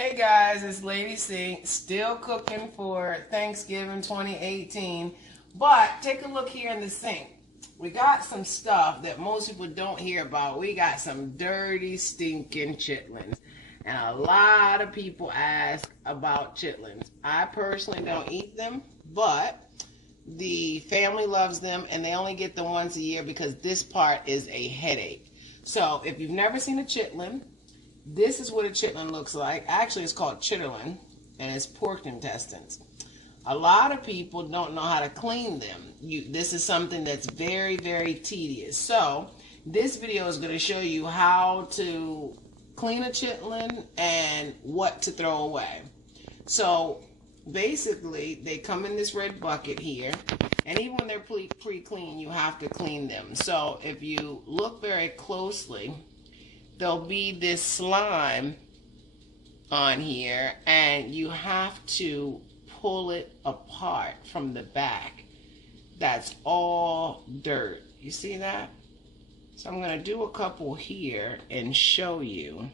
Hey guys, it's Lady C, still cooking for Thanksgiving 2018. But take a look here in the sink. We got some stuff that most people don't hear about. We got some dirty, stinking chitlins. And a lot of people ask about chitlins. I personally don't eat them, but the family loves them and they only get them once a year because this part is a headache. So if you've never seen a chitlin, this is what a chitlin looks like. Actually, it's called chitterling, and it's pork intestines. A lot of people don't know how to clean them. This is something that's very, very tedious. So this video is going to show you how to clean a chitlin and what to throw away. So basically, they come in this red bucket here, and even when they're pre-clean, you have to clean them. So if you look very closely, there'll be this slime on here, and you have to pull it apart from the back. That's all dirt. You see that? So I'm going to do a couple here and show you.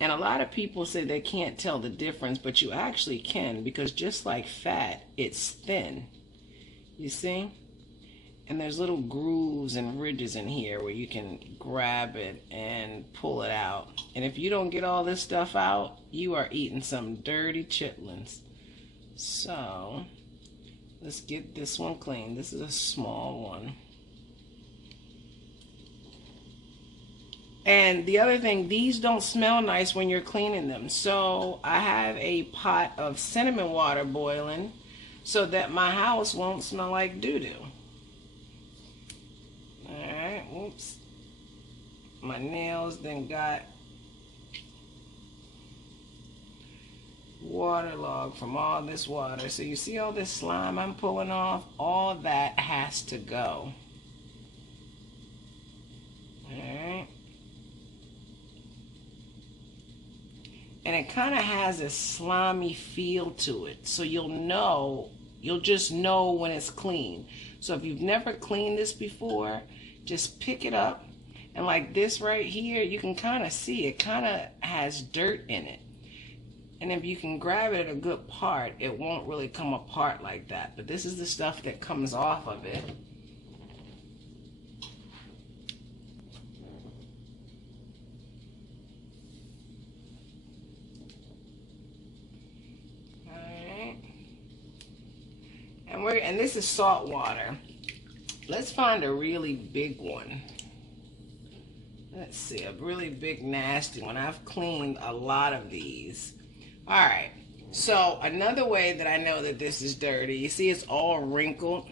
And a lot of people say they can't tell the difference, but you actually can, because just like fat, it's thin. You see? And there's little grooves and ridges in here where you can grab it and pull it out. And if you don't get all this stuff out, you are eating some dirty chitlins. So let's get this one clean. This is a small one. And the other thing, these don't smell nice when you're cleaning them. So I have a pot of cinnamon water boiling so that my house won't smell like doo-doo. Alright, whoops. My nails then got waterlogged from all this water. So you see all this slime I'm pulling off? All that has to go. Alright. And it kind of has a slimy feel to it. So you'll just know when it's clean. So if you've never cleaned this before, just pick it up, and like this right here, you can kind of see it kind of has dirt in it. And if you can grab it at a good part, it won't really come apart like that. But this is the stuff that comes off of it. Alright. And this is salt water. Let's find a really big one. Let's see, a really big nasty one. I've cleaned a lot of these. Alright, so another way that I know that this is dirty, you see it's all wrinkled.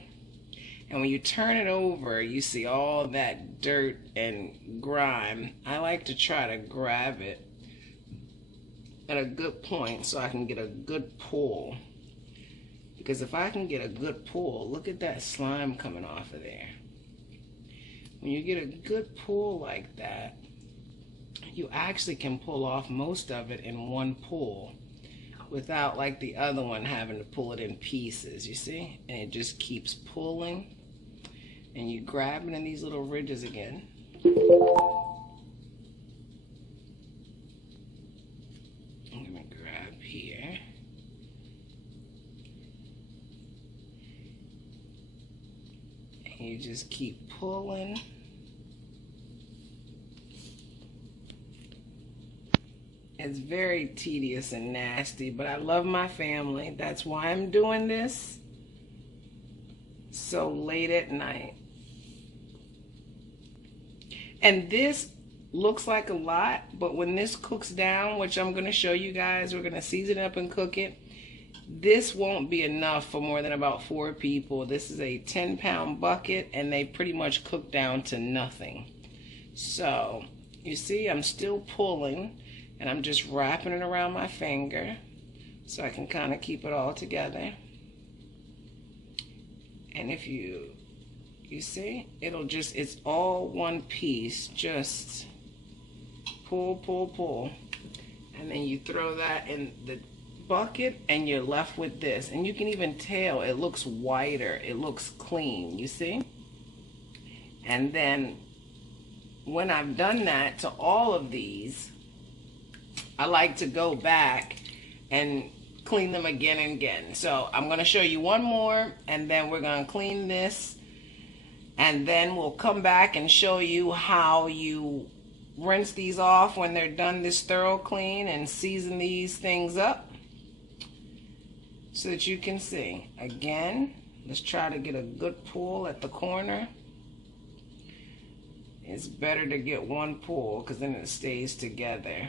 And when you turn it over, you see all that dirt and grime. I like to try to grab it at a good point so I can get a good pull. Because if I can get a good pull, look at that slime coming off of there. When you get a good pull like that, you actually can pull off most of it in one pull without like the other one having to pull it in pieces, you see? And it just keeps pulling, and you grab it in these little ridges again. I'm gonna grab here. You just keep pulling. It's very tedious and nasty, but I love my family. That's why I'm doing this so late at night. And this looks like a lot, but when this cooks down, which I'm going to show you guys, we're going to season it up and cook it. This won't be enough for more than about 4 people. This is a 10-pound bucket, and they pretty much cook down to nothing. So, you see, I'm still pulling, and I'm just wrapping it around my finger so I can kind of keep it all together. And if you see, it's all one piece. Just pull, pull, pull. And then you throw that in the bucket and you're left with this. And you can even tell it looks whiter, it looks clean, you see? And then when I've done that to all of these, I like to go back and clean them again and again. So I'm going to show you one more, and then we're going to clean this, and then we'll come back and show you how you rinse these off when they're done this thorough clean, and season these things up so that you can see. Again, let's try to get a good pull at the corner. It's better to get one pull because then it stays together.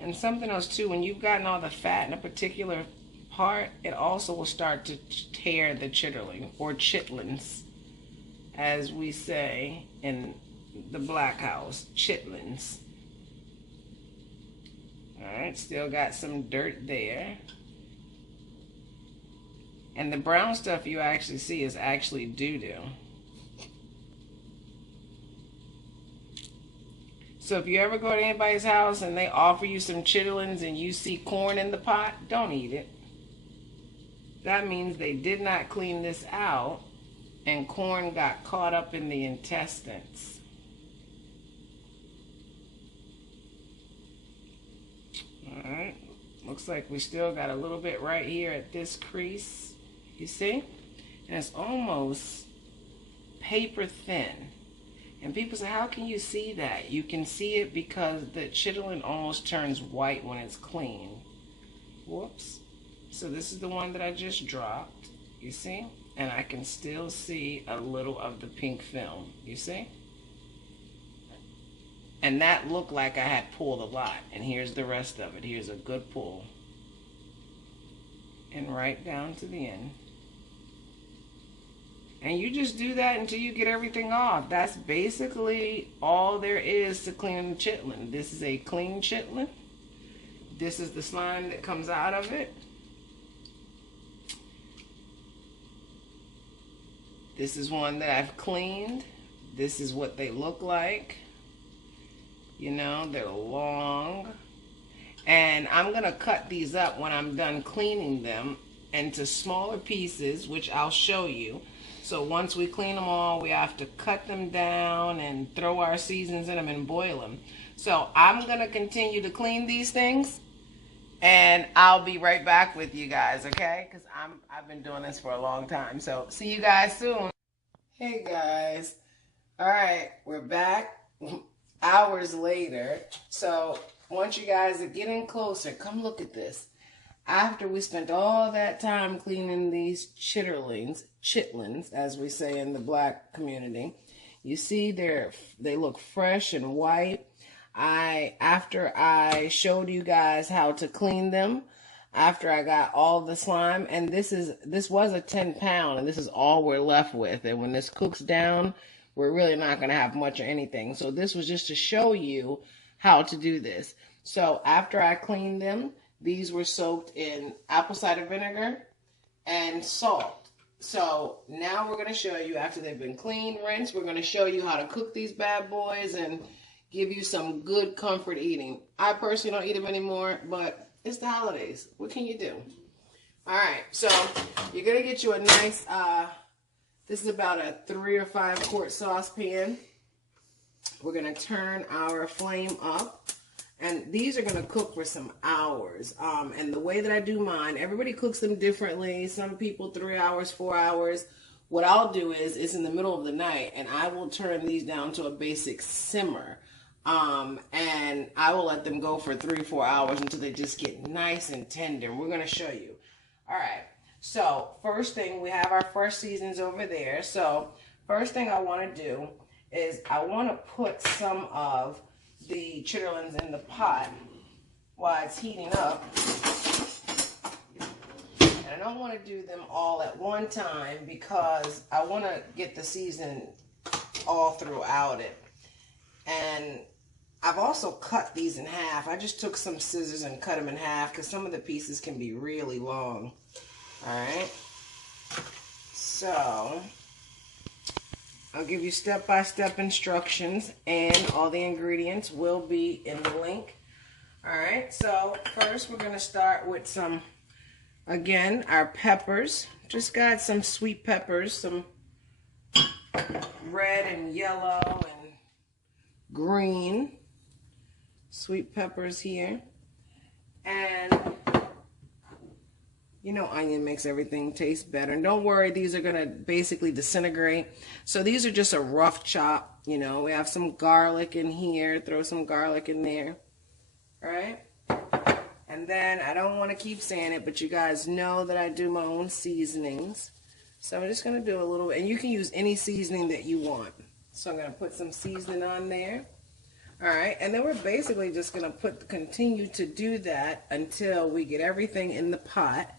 And something else too, when you've gotten all the fat in a particular part, it also will start to tear the chitterling, or chitlins, as we say in the black house, chitlins. Alright, still got some dirt there. And the brown stuff you actually see is actually doo-doo. So if you ever go to anybody's house and they offer you some chitterlings and you see corn in the pot, don't eat it. That means they did not clean this out and corn got caught up in the intestines. Alright, looks like we still got a little bit right here at this crease, you see? And it's almost paper thin. And people say, how can you see that? You can see it because the chitterling almost turns white when it's clean. Whoops. So this is the one that I just dropped, you see? And I can still see a little of the pink film, you see? And that looked like I had pulled a lot. And here's the rest of it. Here's a good pull. And right down to the end. And you just do that until you get everything off. That's basically all there is to clean the chitlin. This is a clean chitlin. This is the slime that comes out of it. This is one that I've cleaned. This is what they look like. You know, they're long. And I'm going to cut these up when I'm done cleaning them into smaller pieces, which I'll show you. So once we clean them all, we have to cut them down and throw our seasons in them and boil them. So I'm going to continue to clean these things, and I'll be right back with you guys, okay? Because I've been doing this for a long time. So see you guys soon. Hey guys. All right, we're back hours later. So once you guys are getting closer, come look at this. After we spent all that time cleaning these chitlins, as we say in the black community, you see they look fresh and white. After I showed you guys how to clean them, after I got all the slime, and this was a 10-pound, and this is all we're left with. And when this cooks down, we're really not going to have much or anything. So this was just to show you how to do this. So after I cleaned them, these were soaked in apple cider vinegar and salt. So now we're going to show you, after they've been cleaned, rinsed, we're going to show you how to cook these bad boys and give you some good comfort eating. I personally don't eat them anymore, but it's the holidays. What can you do? All right, so you're going to get you a nice, this is about a 3 or 5 quart saucepan. We're going to turn our flame up. And these are going to cook for some hours. And the way that I do mine, everybody cooks them differently. Some people 3 hours, 4 hours. What I'll do is in the middle of the night, and I will turn these down to a basic simmer. And I will let them go for 3 or 4 hours until they just get nice and tender. We're going to show you. All right. So first thing, we have our fresh seasons over there. So first thing I want to do is I want to put some of the chitterlings in the pot while it's heating up. And I don't want to do them all at one time because I want to get the season all throughout it. And I've also cut these in half. I just took some scissors and cut them in half because some of the pieces can be really long. All right. So I'll give you step-by-step instructions, and all the ingredients will be in the link. All right, so first we're gonna start with some, again, our peppers. Just got some sweet peppers, some red and yellow and green sweet peppers here. And you know, onion makes everything taste better. And don't worry, these are gonna basically disintegrate. So these are just a rough chop. You know, we have some garlic in here. Throw some garlic in there. All right. And then I don't want to keep saying it, but you guys know that I do my own seasonings. So I'm just gonna do a little, and you can use any seasoning that you want. So I'm gonna put some seasoning on there. All right, and then we're basically just gonna continue to do that until we get everything in the pot.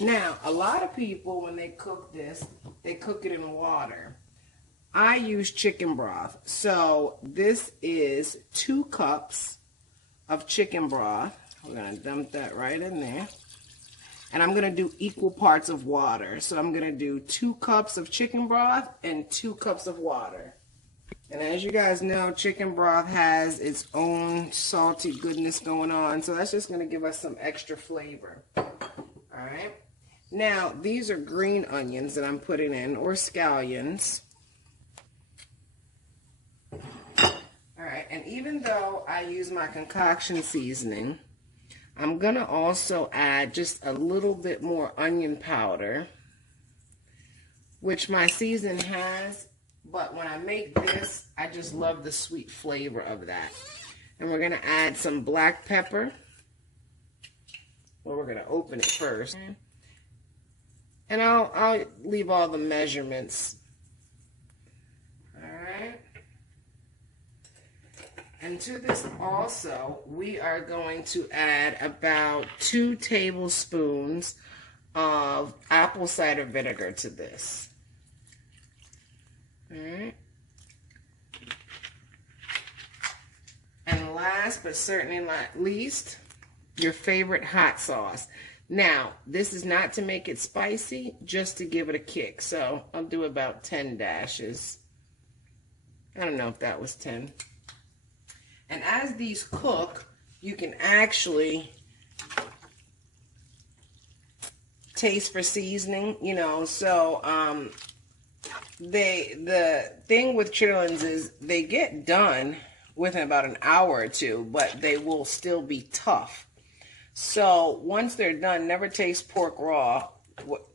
Now, a lot of people, when they cook this, they cook it in water. I use chicken broth. So this is 2 cups of chicken broth. We're going to dump that right in there. And I'm going to do equal parts of water. So I'm going to do 2 cups of chicken broth and 2 cups of water. And as you guys know, chicken broth has its own salty goodness going on. So that's just going to give us some extra flavor. All right. Now, these are green onions that I'm putting in, or scallions. All right, and even though I use my concoction seasoning, I'm going to also add just a little bit more onion powder, which my season has, but when I make this, I just love the sweet flavor of that. And we're going to add some black pepper. Well, we're going to open it first. And I'll leave all the measurements. All right. And to this also, we are going to add about 2 tablespoons of apple cider vinegar to this. All right. And last but certainly not least, your favorite hot sauce. Now, this is not to make it spicy, just to give it a kick. So I'll do about 10 dashes. I don't know if that was 10. And as these cook, you can actually taste for seasoning, you know. So the thing with chitterlings is they get done within about an hour or 2, but they will still be tough. So once they're done, never taste pork raw.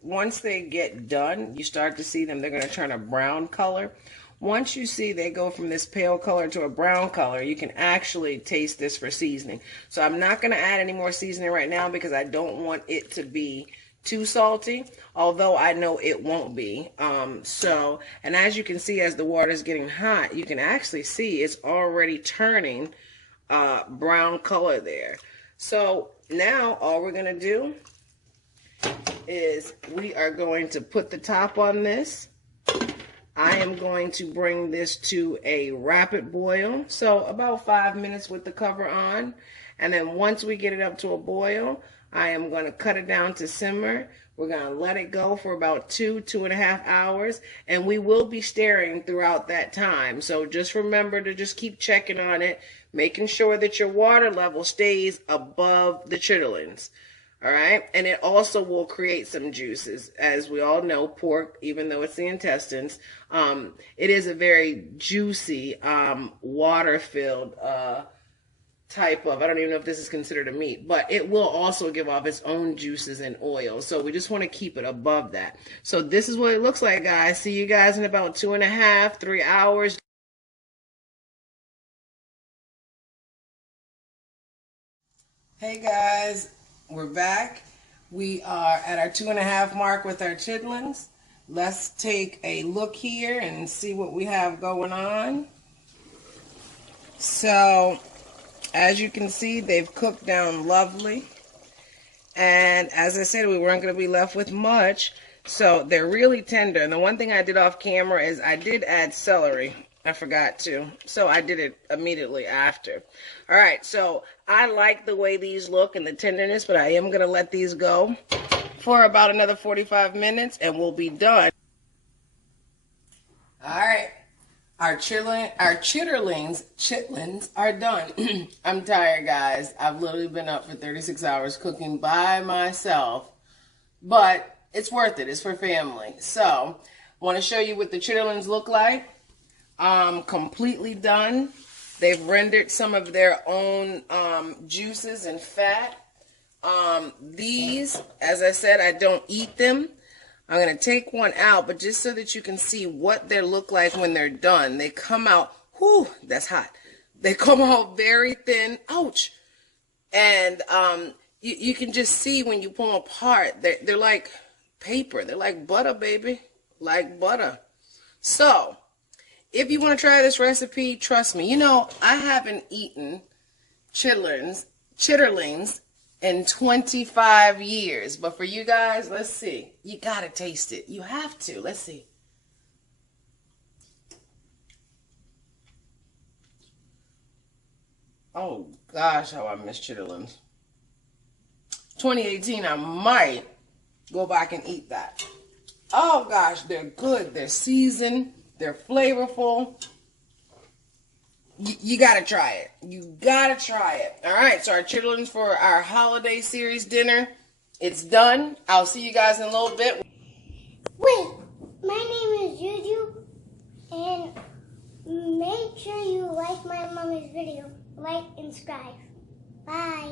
Once they get done, you start to see them, they're going to turn a brown color. Once you see they go from this pale color to a brown color, you can actually taste this for seasoning. So I'm not going to add any more seasoning right now because I don't want it to be too salty, although I know it won't be. And as you can see, as the water is getting hot, you can actually see it's already turning brown color there. So now all we're going to do is we are going to put the top on this. I am going to bring this to a rapid boil, so about 5 minutes with the cover on. And then once we get it up to a boil, I am going to cut it down to simmer. We're going to let it go for about 2.5 hours, and we will be stirring throughout that time. So just remember to just keep checking on it, making sure that your water level stays above the chitterlings. All right, and it also will create some juices. As we all know, pork, even though it's the intestines, it is a very juicy, water-filled type of, I don't even know if this is considered a meat, but it will also give off its own juices and oil. So we just want to keep it above that. So this is what it looks like, guys. See you guys in about 2.5, 3 hours. Hey guys, we're back. We are at our 2.5 mark with our chitlins. Let's take a look here and see what we have going on. So, as you can see, they've cooked down lovely. And as I said, we weren't going to be left with much. So, they're really tender. And the one thing I did off camera is I did add celery. I forgot to. So I did it immediately after. All right, so I like the way these look and the tenderness, but I am going to let these go for about another 45 minutes and we'll be done. All right, our chitlings are done. I'm tired, guys. I've literally been up for 36 hours cooking by myself, but it's worth it. It's for family. So I want to show you what the chitterlings look like. Completely done. They've rendered some of their own juices and fat. These, as I said, I don't eat them. I'm going to take one out, but just so that you can see what they look like when they're done. They come out, whew, that's hot. They come out very thin. Ouch. And you can just see when you pull them apart, they're like paper. They're like butter, baby. Like butter. So, if you want to try this recipe, trust me. You know, I haven't eaten chitterlings in 25 years. But for you guys, let's see. You got to taste it. You have to. Let's see. Oh, gosh, how I miss chitterlings. 2018, I might go back and eat that. Oh, gosh, they're good. They're seasoned. They're flavorful. You got to try it. You got to try it. All right, so our chitterlings for our holiday series dinner, it's done. I'll see you guys in a little bit. Wait, my name is Juju, and make sure you like my mommy's video. Like and subscribe. Bye.